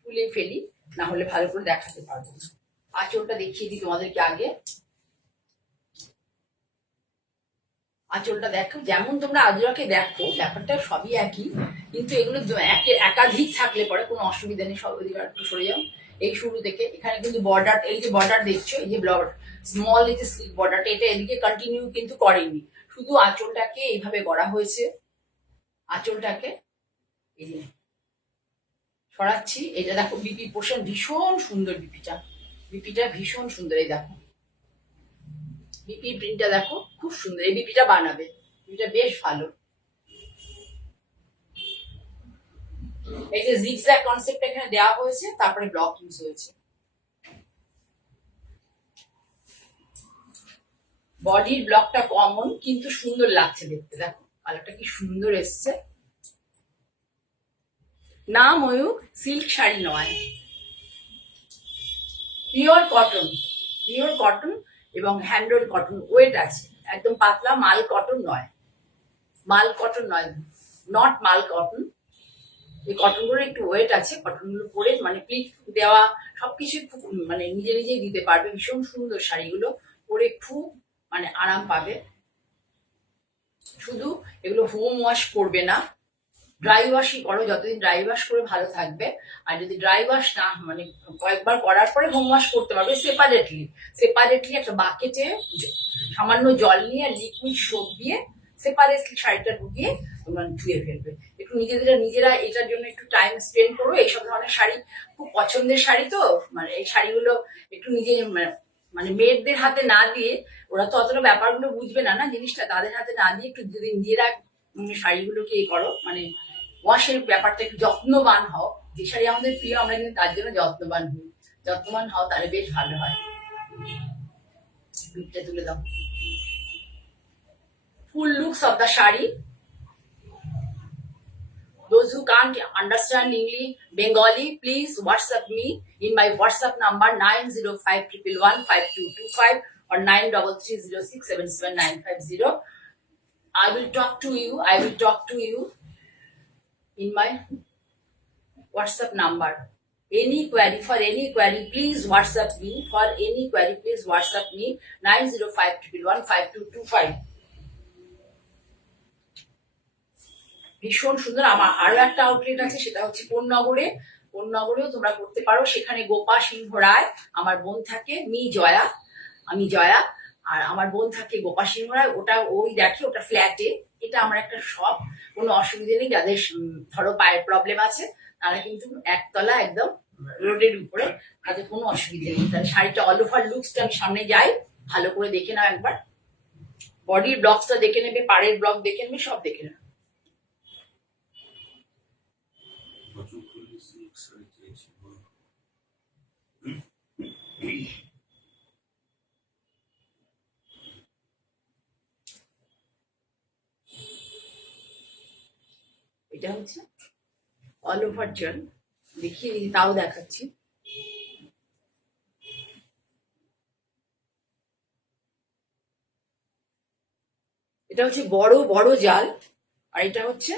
তুলে ফেলি, না হলে ভালো করে দেখাতে পারবো না। আঁচলটা দেখিয়ে দিই তোমাদেরকে আগে। আঁচলটা দেখো, যেমন তোমরা আজরাকে দেখো ব্যাপারটা সবই একই, কিন্তু এগুলো একাধিক থাকলে পরে কোনো অসুবিধা নেই। সব দিকে একটু সরে যাও। এই শুরু থেকে এখানে কিন্তু বর্ডার, এই যে বর্ডার দেখছো, এই যে স্মল এই যে স্লিপ বর্ডারটা, এটা এদিকে কন্টিনিউ কিন্তু করেনি, শুধু আঁচলটাকে এইভাবে করা হয়েছে। আঁচলটাকে এই যে সরাচ্ছি। এটা দেখো বিপি পোর্শন ভীষণ সুন্দর, বিপিটা ভীষণ সুন্দর। এই দেখো বিপি প্রিন্টটা দেখো খুব সুন্দর, এই বিপিটা বানাবে, বিপিটা বেশ ভালো। এই যে জিগজ্যাগ কনসেপ্ট এখানে দেওয়া হয়েছে, তারপরে ব্লক ইউজ হয়েছে। বডির ব্লকটা কমন, কিন্তু সুন্দর লাগছে দেখতে, দেখো কালারটা কি সুন্দর এসছে না ময়ূক। সিল্ক শাড়ি নয়, পিওর কটন, পিওর কটন এবং হ্যান্ডল কটন, ওয়েট আছে, একদম পাতলা, মাল কটন নয়, মাল কটন নয়, নট মাল কটন। এই কটনগুলো একটু ওয়েট আছে, কটনগুলো পরে মানে প্লিট দেওয়া সবকিছু খুব মানে নিজে নিজেই দিতে পারবে। ভীষণ সুন্দর শাড়িগুলো পরে খুব মানে আরাম পাবে। শুধু এগুলো হোম ওয়াশ করবে না, ড্রাই ওয়াশই করো, যতদিন ড্রাই ওয়াশ করে ভালো থাকবে। আর যদি ড্রাই ওয়াশ না মানে কয়েকবার করার পরে হোম ওয়াশ করতে পারবে সেপারেটলি একটা বাকেটে সামান্য জল নিয়ে লিকুইড সোপ দিয়ে সেপারেটলি শাড়িটা ঢুকিয়ে তোমরা ধুয়ে ফেলবে। একটু নিজেরা এটার জন্য একটু টাইম স্পেন্ড করো। এইসব ধরনের শাড়ি খুব পছন্দের শাড়ি, তো মানে এই শাড়িগুলো একটু নিজে মানে মেয়েদের হাতে না দিয়ে, ওরা তো অতটা ব্যাপারগুলো বুঝবে না না জিনিসটা, তাদের হাতে না দিয়ে একটু যদি নিজেরা শাড়িগুলোকে করো, মানে ওয়াশের ব্যাপারটা একটু যত্নবান হও। যে শাড়ি আমাদের প্রিয়, আমরা কিন্তু তার জন্য যত্নবান হও, তাহলে বেশ ভালো হয়। পিঠটা তুলে দাও। Full looks of the sari. Those who can't understand English, Bengali, please WhatsApp me in my WhatsApp number 905115225 or 9330677950. I will talk to you in my WhatsApp number. For any query, please WhatsApp me. For any query, please WhatsApp me 905115225. ভীষণ সুন্দর। আমার আরো একটা outlet আছে, সেটা হচ্ছে কোন্নগরেও তোমরা করতে পারো। সেখানে গোপা সিংহ রায়, আমার বোন থাকে, আমি জয়া, আর আমার বোন থাকে গোপা সিংহ রায়। ওই দেখে, ওটা ফ্ল্যাটে, এটা আমার একটা শপ, কোনো অসুবিধা নেই। যাদের ধরো পায়ের প্রবলেম আছে তারা কিন্তু একতলা একদম রোডের উপরে, তাদের কোনো অসুবিধা নেই। তাহলে শাড়িটা অল ওভার লুকসটা আমি সামনে যাই, ভালো করে দেখে নাও একবার। বডির ব্লকসটা দেখে নেবে, পাড়ের ব্লক দেখে নেবে, সব দেখে নেবে। এটা হচ্ছে অল ওভার জল, দেখিয়ে দিই, তাও দেখাচ্ছি। এটা হচ্ছে বড় বড় জাল, আর এটা হচ্ছে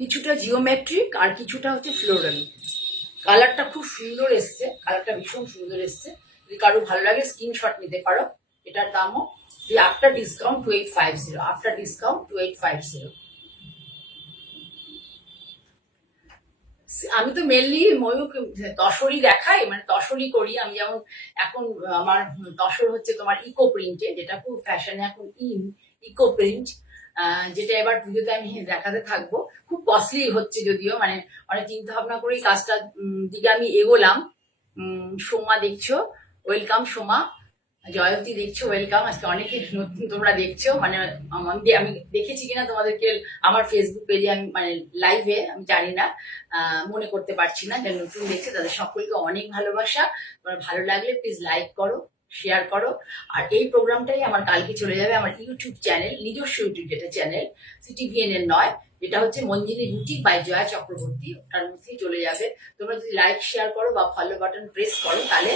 কিছুটা জিওমেট্রিক আর কিছুটা হচ্ছে ফ্লোরাল। কালারটা খুব সুন্দর এসছে, কালারটা ভীষণ সুন্দর এসছে। যদি কারো ভালো লাগে স্ক্রিনশট নিতে পারো। এটার দামও আফটার ডিসকাউন্ট 2850। আমি তো মেনলি ময়ূক তসরই দেখাই, মানে তসরই করি আমি। যেমন এখন আমার তসর হচ্ছে তোমার ইকো প্রিন্টে, যেটা খুব ফ্যাশনে এখন, ইকো প্রিন্ট, যেটা এবার পুজোতে আমি দেখাতে থাকবো। খুব কস্টলি হচ্ছে যদিও, মানে অনেক চিন্তা ভাবনা করেই কাজটার দিকে আমি এগোলাম। সোমা দেখছো, ওয়েলকাম। সোমা, জয়ন্তী দেখছো, ওয়েলকাম। আজকে অনেকে নতুন তোমরা দেখছো, মানে আমি দেখেছি কিনা তোমাদেরকে আমার ফেসবুক পেজে, আমি মানে লাইভে, আমি জানি না, মনে করতে পারছি না। যারা নতুন দেখছে তাদের সকলকে অনেক ভালোবাসা। তোমার ভালো লাগলে প্লিজ লাইক করো, শেয়ার করো। আর এই প্রোগ্রামটাই আমার কালকে চলে যাবে আমার ইউটিউব চ্যানেল, নিজস্ব ইউটিউব যেটা চ্যানেল, সিটিভিএন এর নয়, যেটা হচ্ছে মঞ্জিনী বুটিক বাই জয়া চক্রবর্তী, ওটার মধ্যেই চলে যাবে। তোমরা যদি লাইক শেয়ার করো বা ফলো বাটন প্রেস করো, তাহলে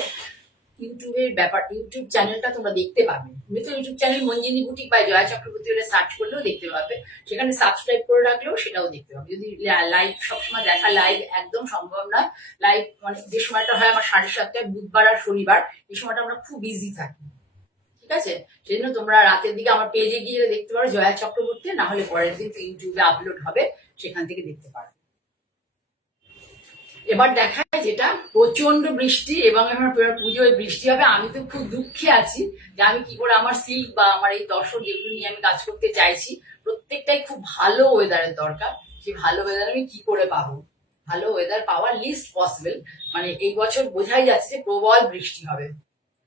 ইউটিউবের ব্যাপার, ইউটিউব চ্যানেলটা তোমরা দেখতে পাবে। তুমি তো ইউটিউব চ্যানেল মঞ্জিনী বুটিক বা জয়া চক্রবর্তী হলে সার্চ করলেও দেখতে পাবে, সেখানে সাবস্ক্রাইব করে রাখলেও সেটাও দেখতে পাবে। যদি লাইভ সবসময় দেখা লাইভ একদম সম্ভব নয়, লাইভ মানে যে সময়টা হয় আমার 7:30টায় বুধবার আর শনিবার, এই সময়টা আমরা খুব বিজি থাকি, ঠিক আছে? সেই জন্য তোমরা রাতের দিকে আমার পেজে গিয়ে দেখতে পারো জয়া চক্রবর্তী, না হলে পরের দিন তো ইউটিউবে আপলোড হবে, সেখান থেকে দেখতে পারো। এবার দেখায় যেটা প্রচন্ড বৃষ্টি এবং আমার পুজোয় বৃষ্টি হবে। আমি তো খুব দুঃখে আছি যে আমি কি করে আমার সিল্ক বা আমার এই দর্শক যেগুলো নিয়ে আমি কাজ করতে চাইছি প্রত্যেকটাই খুব ভালো ওয়েদারের দরকার। সেই ভালো ওয়েদার আমি কি করে পাবো? ভালো ওয়েদার পাওয়ার লিস্ট পসিবল, মানে এই বছর বোঝাই যাচ্ছে যে প্রবল বৃষ্টি হবে,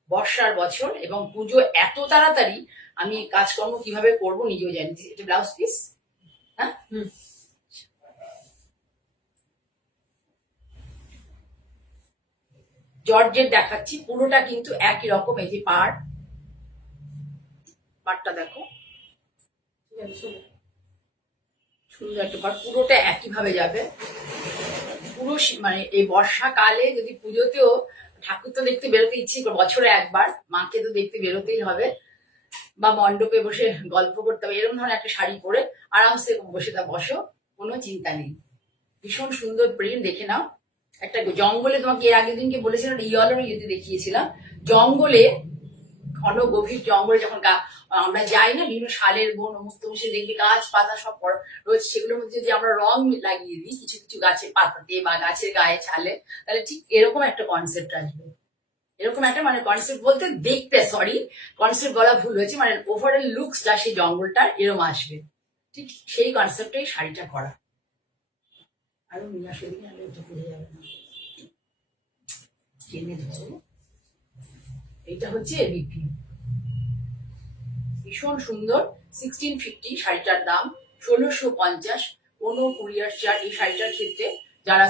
বর্ষার বছর, এবং পুজো এত তাড়াতাড়ি। আমি কাজকর্ম কিভাবে করবো নিজেও জানি। এটা ব্লাউজ পিস, হ্যাঁ, জর্জেট দেখাচ্ছি, পুরোটা কিন্তু একই রকম। এই যে পাড়টা দেখো, সুন্দর একটা পাড়, পুরোটা একই ভাবে যাবে। পুরো মানে এই বর্ষাকালে যদি পুজোতেও ঠাকুর তো দেখতে বেরোতে ইচ্ছে করে, বছরে একবার মাকে তো দেখতে বেরোতেই হবে, বা মণ্ডপে বসে গল্প করতে হবে, এরকম ধরনের একটা শাড়ি পরে আরামসে বসে বসো, কোনো চিন্তা নেই। ভীষণ সুন্দর প্রিন্ট, দেখে নাও। একটা জঙ্গলে, তোমাকে এর আগের দিনকে বলেছিলাম ইয়েলো ইয়েতে দেখিয়েছিলাম, জঙ্গলে, ঘন গভীর জঙ্গলে যখন আমরা যাই না, বিভিন্ন শালের বন মুক্ত বসে দেখবি গাছ পাতা সব রয়েছে, সেগুলোর মধ্যে যদি আমরা রং লাগিয়ে দিই কিছু কিছু গাছের পাতাতে বা গাছের গায়ে ছালে, তাহলে ঠিক এরকম একটা কনসেপ্ট আসবে। এরকম একটা মানে কনসেপ্ট বলতে দেখতে, সরি কনসেপ্ট বলা ভুল হয়েছে, মানে ওভারঅল লুকসটা সেই জঙ্গলটার এরকম আসবে, ঠিক সেই কনসেপ্টেই শাড়িটা করা। আরো নিয়ে আসলে এটা পড়ে যাবে না, টেনে ধরো। এটা হচ্ছে রিভিউ, ভীষণ সুন্দর। 1650 শাড়িটার দাম, 1650। কোনো কুরিয়ার চার্জ এই শাড়িটার ক্ষেত্রে, যারা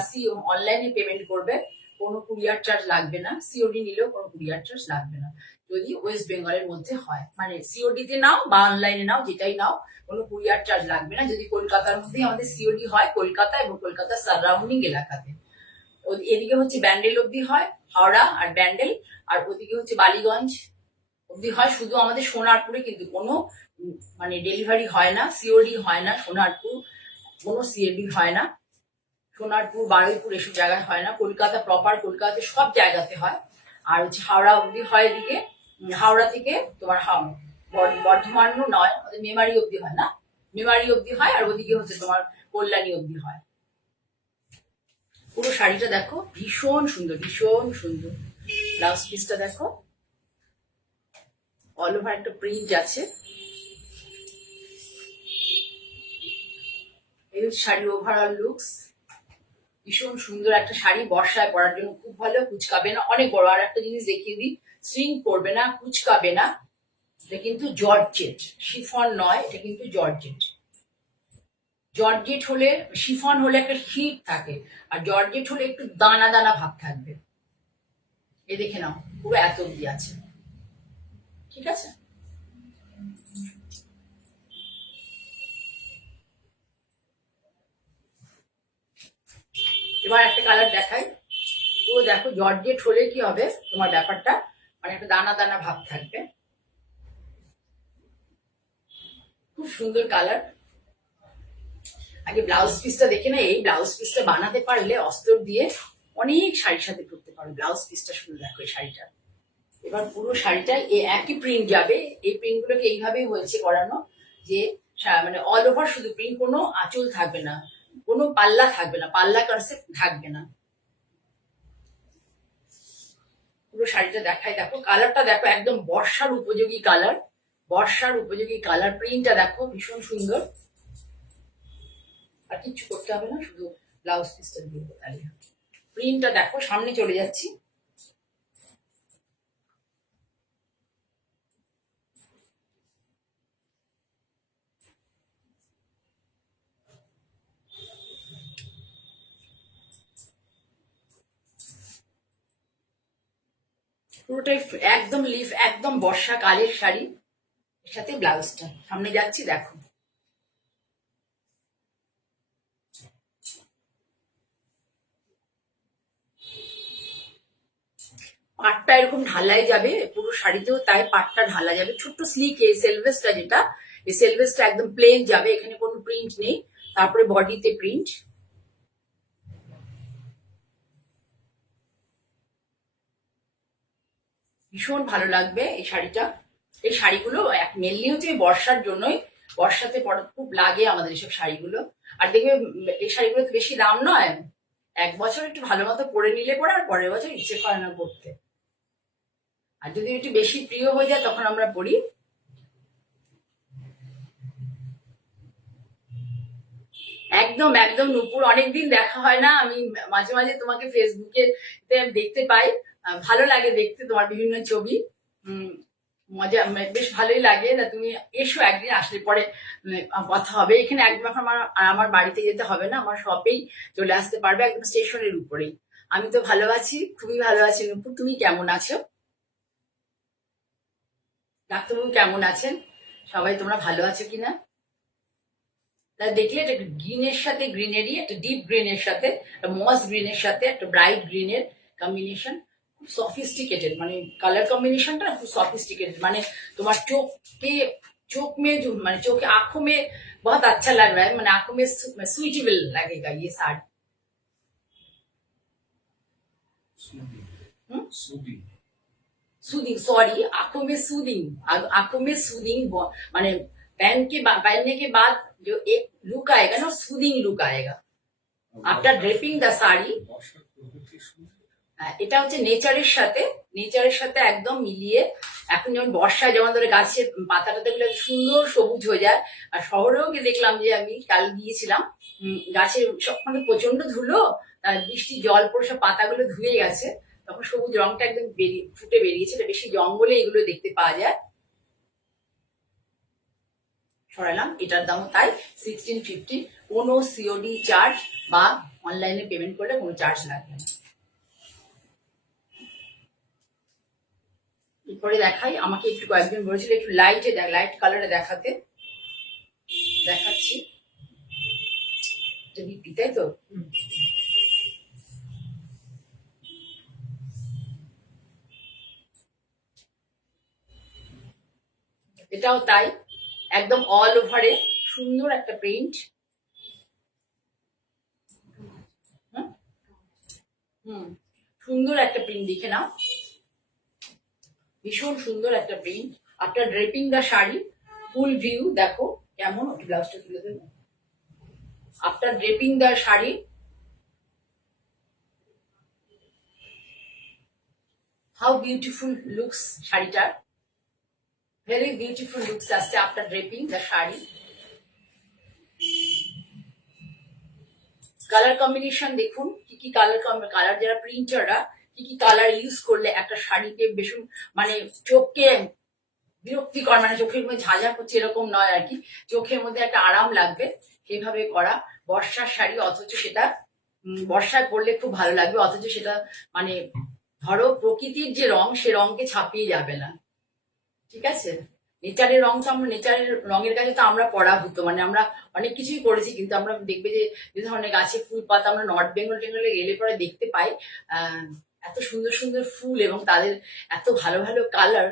অনলাইনে পেমেন্ট করবে কোনো কুরিয়ার চার্জ লাগবে না, সিওডি নিলেও কোনো কুরিয়ার চার্জ লাগবে না, যদি ওয়েস্ট বেঙ্গলের মধ্যে হয়, মানে সিওডি তে নাও বা অনলাইনে নাও, যেটাই নাও কোনো কুরিয়ার চার্জ লাগবে না। যদি কলকাতার মধ্যেই আমাদের সিওডি হয়, কলকাতা এবং কলকাতার সারাউন্ডিং এলাকাতে, এদিকে হচ্ছে ব্যান্ডেল অব্দি হয়, হাওড়া আর ব্যান্ডেল, আর ওদিকে হচ্ছে বালিগঞ্জ অব্দি হয়। শুধু আমাদের সোনারপুরে কিন্তু কোনো মানে ডেলিভারি হয় না, সিওডি হয় না, সোনারপুর কোনো সিওডি হয় না, সোনারপুর বারুইপুর এসব জায়গায় হয় না, কলকাতা প্রপার কলকাতাতে সব জায়গাতে হয়। আর হচ্ছে হাওড়া অব্দি হয় এদিকে, হাওড়া থেকে তোমার বর্ধমানও নয়, আমাদের মেমারি অব্দি হয় না, মেমারি অব্দি হয়, আর ওদিকে হচ্ছে তোমার কল্যাণী অব্দি হয়। পুরো শাড়িটা দেখো, ভীষণ সুন্দর, ভীষণ সুন্দর। ব্লাউজ পিসটা দেখো, অল ওভার একটা প্রিন্ট আছে। এই শাড়ির ওভারঅল লুকস, ভীষণ সুন্দর একটা শাড়ি, বর্ষায় পরার জন্য খুব ভালো, কুচকাবে না, অনেক বড়। আর একটা জিনিস দেখিয়ে দিই, শ্রিঙ্ক করবে না, কুচকাবে না। এটা কিন্তু জর্জেট, শিফন নয়, এটা কিন্তু জর্জেট। জর্জেট হলে, শিফন হলে একটা হিট থাকে, আর জর্জেট হলে একটু দানা দানা ভাব থাকবে। এ দেখে নাও, পুরো এত অব্দি আছে, ঠিক আছে? এবার একটা কালার দেখাই, পুরো দেখো জর্জেট হলে কি হবে তোমার ব্যাপারটা, মানে একটা দানা দানা ভাব থাকবে, খুব সুন্দর কালার। আগে ব্লাউজ পিসটা দেখে না, এই ব্লাউজ পিসটা বানাতে পারলে অস্তর দিয়ে অনেক শাড়ির সাথে করতে পারো। ব্লাউজ পিসটা শুধু দেখো এই শাড়িটা। এবার পুরো শাড়িটা একই প্রিন্ট যাবে, এই প্রিন্ট গুলোকে এইভাবেই হয়েছে করানো, যে মানে অল ওভার শুধু প্রিন্ট, কোনো আঁচল থাকবে না, কোনো পাল্লা থাকবে না, পাল্লা কনসেপ্ট থাকবে না। পুরো শাড়িটা দেখাই, দেখো কালারটা দেখো, একদম বর্ষার উপযোগী কালার, বর্ষার উপযোগী কালার। প্রিন্টটা দেখো ভীষণ সুন্দর, আর কিচ্ছু করতে হবে না, শুধু ব্লাউজ পিসটা দিয়ে দেবো তাহলে। প্রিন্টটা দেখো, সামনে চলে যাচ্ছি, পুরোটাই একদম লিফ, একদম বর্ষাকালের শাড়ি, এর সাথে ব্লাউজটা। সামনে যাচ্ছি দেখো, পাটটা এরকম ঢালাই যাবে, পুরো শাড়িতেও তাই পাটটা ঢালা যাবে। ছোট্ট স্লিক এই সেলভেসটা, যেটা এই সেলভেসটা একদম প্লেন যাবে, এখানে কোনো প্রিন্ট নেই। তারপরে বডিতে প্রিন্ট। ভীষণ ভালো লাগবে এই শাড়িটা। এই শাড়িগুলো মেনলি হচ্ছে বর্ষার জন্যই, বর্ষাতে খুব লাগে আমাদের এইসব শাড়িগুলো। আর দেখবে এই শাড়িগুলো তো বেশি দাম নয়, এক বছর একটু ভালো মতো পরে নিলে পরে আর পরের বছর ইচ্ছে করে না পরতে। আর যদি একটু বেশি প্রিয় হয়ে যায় তখন আমরা পরি। একদম একদম নূপুর, অনেকদিন দেখা হয় না, আমি মাঝে মাঝে তোমাকে ফেসবুকে দেখতে পাই। ভালো লাগে দেখতে তোমার বিভিন্ন ছবি। উম, মজা বেশ ভালোই লাগে। না তুমি এসো একদিন, আসলে পরে কথা হবে। এখানে একদম এখন আমার বাড়িতে যেতে হবে না, আমার শপেই চলে আসতে পারবে, একদম স্টেশনের উপরেই। আমি তো ভালো আছি, খুবই ভালো আছি নূপুর, তুমি কেমন আছো? ডাক্তারবাবু কেমন আছেন? সবাই তোমরা ভালো আছো কিনা? তা দেখলে এটা গ্রিনের সাথে গ্রিনারি, একটা ডিপ গ্রিনের সাথে একটা মস গ্রিনের সাথে একটা ব্রাইট গ্রিনের কম্বিনেশন, খুব সফিস্টিকেটেড, মানে কালার কম্বিनेशनটা খুব सॉफिस्टिकेटेड। মানে তোমার চোখকে, चोख में जो মানে चोखे आंखों में बहुत अच्छा लग रहा है, মানে आंखों में सुइटेबल लगेगा ये साड़ी। सूदिंग, सॉरी, आंखों में सूदिंग, आंखों में सूदिंग, माने पहनने के बाद जो एक लुक आएगा ना, सूदिंग लुक आएगा आफ्टर ड्रेपिंग द শাড়ি। এটা হচ্ছে নেচারের সাথে একদম মিলিয়ে। এখন যেমন বর্ষায় যেমন ধরে গাছের পাতা টাতা গুলো সুন্দর সবুজ হয়ে যায়, আর শহরেও গিয়ে দেখলাম যে, আমি কাল গিয়েছিলাম, গাছের সব মানে প্রচন্ড ধুলো, বৃষ্টি জল পড়ে সব পাতাগুলো ধুয়ে গেছে, তখন সবুজ রংটা একদম ফুটে বেরিয়েছে। এটা বেশি জঙ্গলে এগুলো দেখতে পাওয়া যায়। সরালাম, এটার দামও তাই 1650। কোনো সিওডি চার্জ বা অনলাইনে পেমেন্ট করলে কোনো চার্জ লাগবে না। এরপরে দেখাই, আমাকে একটু কয়েকজন বলেছিল একটু লাইট কালারে দেখাতে, দেখাচ্ছি। যদি তাই তো, এটাও তাই, একদম অল ওভারে সুন্দর একটা প্রিন্ট। সুন্দর একটা প্রিন্ট, দেখে নাও, ভীষণ সুন্দর একটা print. After draping the sari, full view দেখো কেমন। একটু ব্লাউজটা তুলে দেবো। After draping the sari, how beautiful looks শাড়িটার, ভেরি বিউটিফুল লুকস আসছে after draping the sari. Colour combination দেখুন, কি কি কালার যারা প্রিন্টাররা কি কি কালার ইউজ করলে একটা শাড়িকে ভীষণ মানে চোখকে বিরক্তিকর, মানে চোখের মধ্যে ঝাঁঝা করছে এরকম নয় আর কি, চোখের মধ্যে একটা আরাম লাগবে সেইভাবে করা। বর্ষার শাড়ি, অথচ সেটা বর্ষায় পরলে খুব ভালো লাগবে, অথচ সেটা মানে ধরো প্রকৃতির যে রং, সে রংকে ছাপিয়ে যাবে না। ঠিক আছে, নেচারের রং তো আমরা, নেচারের রঙের কাছে তো আমরা পরাভূত, মানে আমরা অনেক কিছুই করেছি, কিন্তু আমরা দেখবে যে ধরনের গাছে ফুল পাতা আমরা নর্থ বেঙ্গল টেঙ্গলে গেলে পরে দেখতে পাই, এত সুন্দর সুন্দর ফুল এবং তাদের এত ভালো ভালো কালার।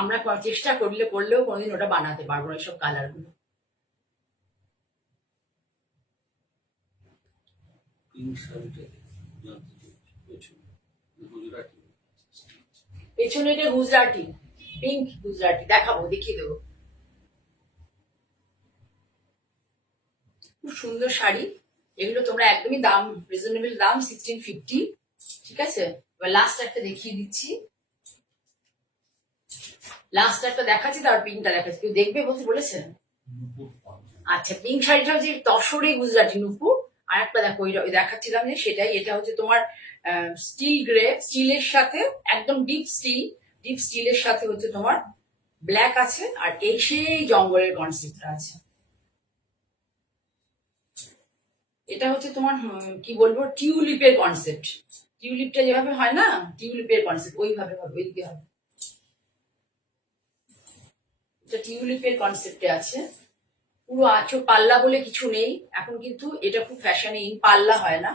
আমরা চেষ্টা করলেও কোনোদিন ওটা বানাতে পারবো না, এইসব কালার গুলো। পেছনে এটা গুজরাটি, পিঙ্ক গুজরাটি, দেখাবো, দেখিয়ে দেবো। খুব সুন্দর শাড়ি এগুলো, তোমরা একদমই দাম রিজনেবল দাম 1650। ঠিক আছে, এবার লাস্ট একটা দেখিয়ে দিচ্ছি, লাস্ট একটা দেখাচ্ছি, তারপর পিঙ্কটা দেখাচ্ছি। কেউ দেখবে বলতে বলেছেন? আচ্ছা, পিঙ্ক শাড়িটা হচ্ছে তসরে গুজরাটি নুপুর। আর একটা দেখো, ওই দেখাচ্ছিলাম যে সেটাই, এটা হচ্ছে তোমার স্টিল গ্রে, স্টিলের সাথে একদম ডিপ স্টিলের সাথে হচ্ছে তোমার ব্ল্যাক আছে, আর এই সেই জঙ্গলের কনসেপ্টটা আছে। এটা হচ্ছে তোমার কি বলবো, টিউলিপের কনসেপ্ট। টিউলিপটা যেভাবে হয় না, টিউলিপের কনসেপ্ট ওইভাবে হবে, ওইদিকে হবে। এটা টিউলিপের কনসেপ্টে আছে। পুরো আঁচল পাল্লা বলে কিছু নেই এখন, কিন্তু এটা খুব ফ্যাশনে ইন, পাল্লা হয় না,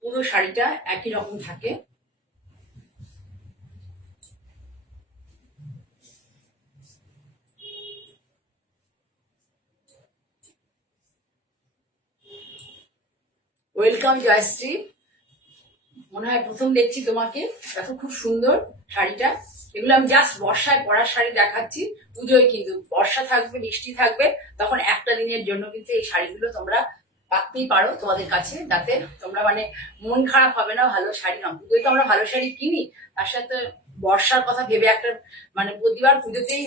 পুরো শাড়িটা একই রকম থাকে। ওয়েলকাম জয়শ্রী, মনে হয় প্রথম দেখছি তোমাকে। দেখো খুব সুন্দর শাড়িটা। এগুলো আমি জাস্ট বর্ষায় পরার শাড়ি দেখাচ্ছি, পুজোয় কিন্তু বর্ষা থাকবে, বৃষ্টি থাকবে, তখন একটা দিনের জন্য কিন্তু এই শাড়িগুলো তোমরা রাখতেই পারো তোমাদের কাছে, যাতে তোমরা মানে মন খারাপ হবে না। ভালো শাড়ি না, পুজোয় তো আমরা ভালো শাড়ি কিনি, তার সাথে বর্ষার কথা ভেবে একটা মানে প্রতিবার পুজোতেই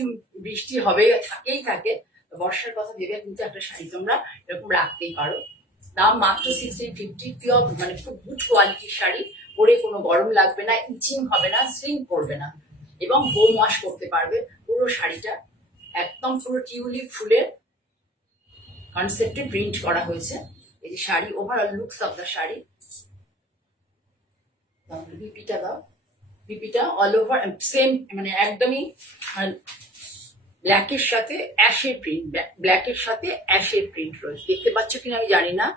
বৃষ্টি হবে, থাকেই থাকে, বর্ষার কথা ভেবে কিন্তু একটা শাড়ি তোমরা এরকম রাখতেই পারো। দাম মাত্র 1650, পিওর মানে খুব গুড কোয়ালিটির শাড়ি। পরে কোনো গরম লাগবে না, ইচিং হবে না, শ্রিঙ্ক করবে না, এবং হোম ওয়াশ করতে পারবে। পুরো শাড়িটা একদম পুরো টিউলিপ ফুলের কনসেপ্টে প্রিন্ট করা হয়েছে। এই যে sari, overall looks of the sari. বিপিটা দাও, বিপিটা অল ওভার সেম, মানে একদমই ব্ল্যাকের সাথে অ্যাশের প্রিন্ট, ব্ল্যাকের সাথে অ্যাশের প্রিন্ট রয়েছে। দেখতে পাচ্ছ কিনা আমি জানি না।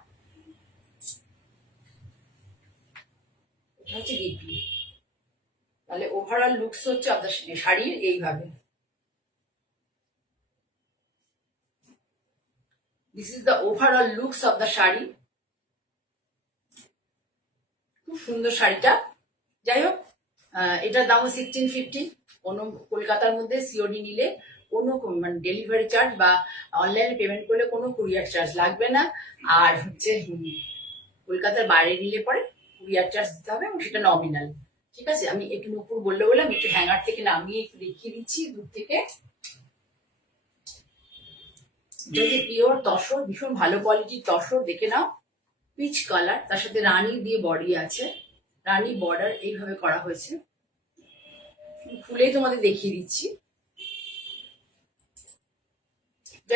এটা হচ্ছে বিপি। তাহলে ওভারঅল লুকস হচ্ছে আপনার শাড়ির এইভাবে। This is the overall looks of the sari. খুব সুন্দর শাড়িটা। যাই হোক, এটার দাম 1650। কোনো কলকাতার মধ্যে সিওডি নিলে কোনো মানে ডেলিভারি চার্জ বা অনলাইনে পেমেন্ট করলে কোনো কুরিয়ার চার্জ লাগবে না। আর হচ্ছে কলকাতার বাইরে নিলে পরে কুরিয়ার চার্জ দিতে হবে, এবং সেটা নমিনাল। ঠিক আছে, আমি একটু নুপুর বললে বলে আমি একটু হ্যাঙ্গার থেকে নামিয়ে একটু দেখিয়ে দিচ্ছি দূর থেকে। যদি পিওর তসর, ভীষণ ভালো কোয়ালিটির তসর, দেখে নাও। পিচ কালার, তার সাথে রানী দিয়ে বডি আছে, রানী বর্ডার এইভাবে করা হয়েছে। খুলেই তোমাদের দেখিয়ে দিচ্ছি।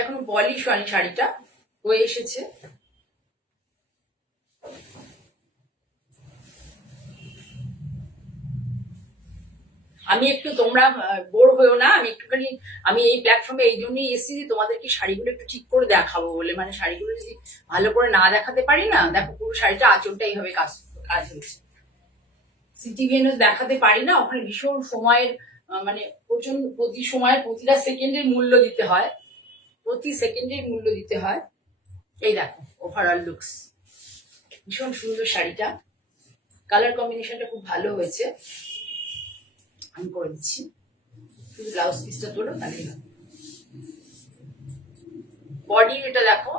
এখন পলিশ হয়নি, শাড়িটা হয়ে এসেছে। আমি একটু, তোমরা বোর হয়েও না, আমি একটুখানি, আমি এই প্ল্যাটফর্মে এই জন্যই এসেছি যে তোমাদেরকে শাড়িগুলো একটু ঠিক করে দেখাবো বলে। মানে শাড়িগুলো যদি ভালো করে না দেখাতে পারি না, দেখো পুরো শাড়িটা আঁচলটা এইভাবে কাজ কাজ হয়েছে। সিটি ভেন্যু দেখাতে পারি না, ওখানে ভীষণ সময়ের মানে প্রচন্ড, প্রতি সময়ের প্রতিটা সেকেন্ডের মূল্য দিতে হয়, প্রতি সেকেন্ডের মূল্য দিতে হয়। এই দেখো ওভারঅল লুকস, ভীষণ সুন্দর শাড়িটা। কালার কম্বিনেশনটা খুব ভালো হয়েছে। আমি করে দিচ্ছি, শুধু ব্লাউজ পিসটা তোলো তাহলে। বডি এটা দেখো,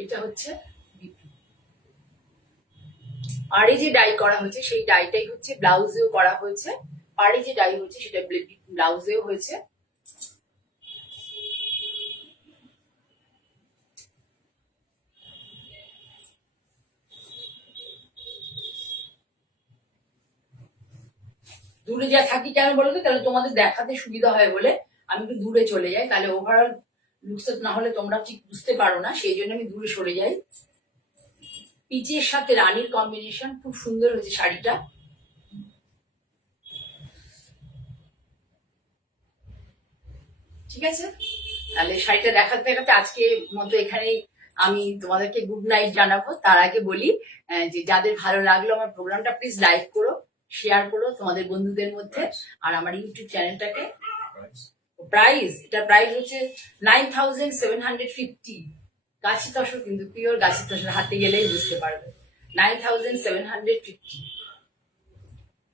এটা হচ্ছে বিপি। পাড়ে যে ডাই করা হয়েছে সেই ডাইটাই হচ্ছে ব্লাউজেও করা হয়েছে। পাড়ে যে ডাই হয়েছে সেটা ব্লাউজেও হয়েছে। দূরে যা থাকি কেন বলো তো, তাহলে তোমাদের দেখাতে সুবিধা হয় বলে আমি একটু দূরে চলে যাই, তাহলে ওভারঅল লুকস না হলে তোমরা ঠিক বুঝতে পারো না, সেই জন্য আমি দূরে সরে যাই। পিচের সাথে রানীর কম্বিনেশন খুব সুন্দর হয়েছে শাড়িটা। ঠিক আছে, তাহলে শাড়িটা দেখাতে দেখাতে আজকে মতো এখানেই আমি তোমাদেরকে গুড নাইট জানাবো। তার আগে বলি যে যাদের ভালো লাগলো আমার প্রোগ্রামটা, প্লিজ লাইক করো, শেয়ার করো তোমাদের বন্ধুদের মধ্যে। আর আমার ইউটিউব চ্যানেলটাকে, প্রাইস, এটা প্রাইস হচ্ছে 9750। গাছি তসর, কিন্তু পিওর গাছি তসর, হাতে গেলেই বুঝতে পারবে। 9750।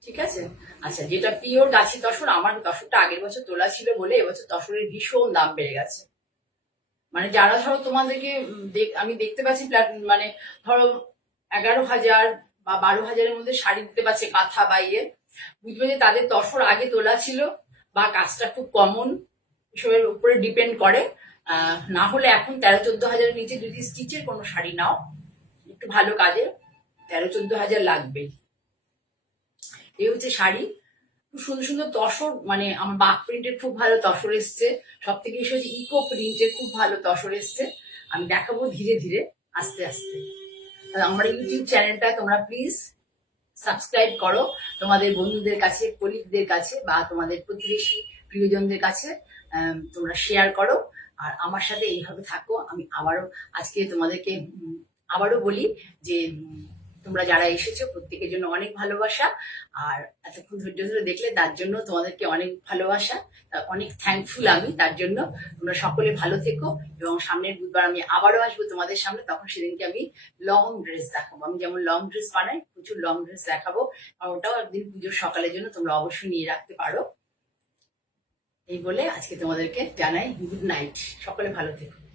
ঠিক আছে, আচ্ছা, যেটা পিওর গাছি তসর, আমার তসরটা আগের বছর তোলা ছিল বলে এবছর তসরের ভীষণ দাম বেড়ে গেছে। মানে যারা ধরো তোমাদেরকে আমি দেখতে পাচ্ছি মানে ধরো 11,000 বা 12,000-এর মধ্যে শাড়ি দিতে পারছে কাঁথা বা ইয়ে, বুঝবে যে তাদের তসর আগে তোলা ছিল, বা কাজটা খুব কমন, এসবের উপরে ডিপেন্ড করে। না হলে এখন 13-14 হাজারের নিচে যদি স্টিচের কোনো শাড়ি নাও একটু ভালো কাজে, 13-14 হাজার লাগবেই। এই হচ্ছে শাড়ি। খুব সুন্দর সুন্দর তসর, মানে আমার বাক প্রিন্টের খুব ভালো তসর এসছে। সব থেকে বেশি হচ্ছে ইকো প্রিন্টের খুব ভালো তসর এসছে। আমি দেখাবো ধীরে ধীরে, আস্তে আস্তে। আমার ইউটিউব চ্যানেলটা তোমরা প্লিজ সাবস্ক্রাইব করো, তোমাদের বন্ধুদের কাছে, কলিগদের কাছে, বা তোমাদের প্রতিবেশী প্রিয়জনদের কাছে তোমরা শেয়ার করো। আর আমার সাথে এইভাবে থাকো। আমি আবারও আজকে তোমাদেরকে আবারও বলি যে তোমরা যারা এসেছো প্রত্যেকের জন্য অনেক ভালোবাসা। আর এতক্ষণ ধৈর্য ধরে দেখলে তার জন্য তোমাদেরকে অনেক ভালোবাসা, অনেক থ্যাঙ্কফুল আমি তার জন্য। তোমরা সকলে ভালো থেকো, এবং সামনের বুধবার আমি আবারও আসবো তোমাদের সামনে। তখন সেদিনকে আমি লং ড্রেস দেখাবো, আমি যেমন লং ড্রেস বানাই প্রচুর লং ড্রেস দেখাবো। আর ওটাও একদিন পুজোর সকালের জন্য তোমরা অবশ্যই নিয়ে রাখতে পারো। এই বলে আজকে তোমাদেরকে জানাই গুড নাইট, সকলে ভালো থেকো।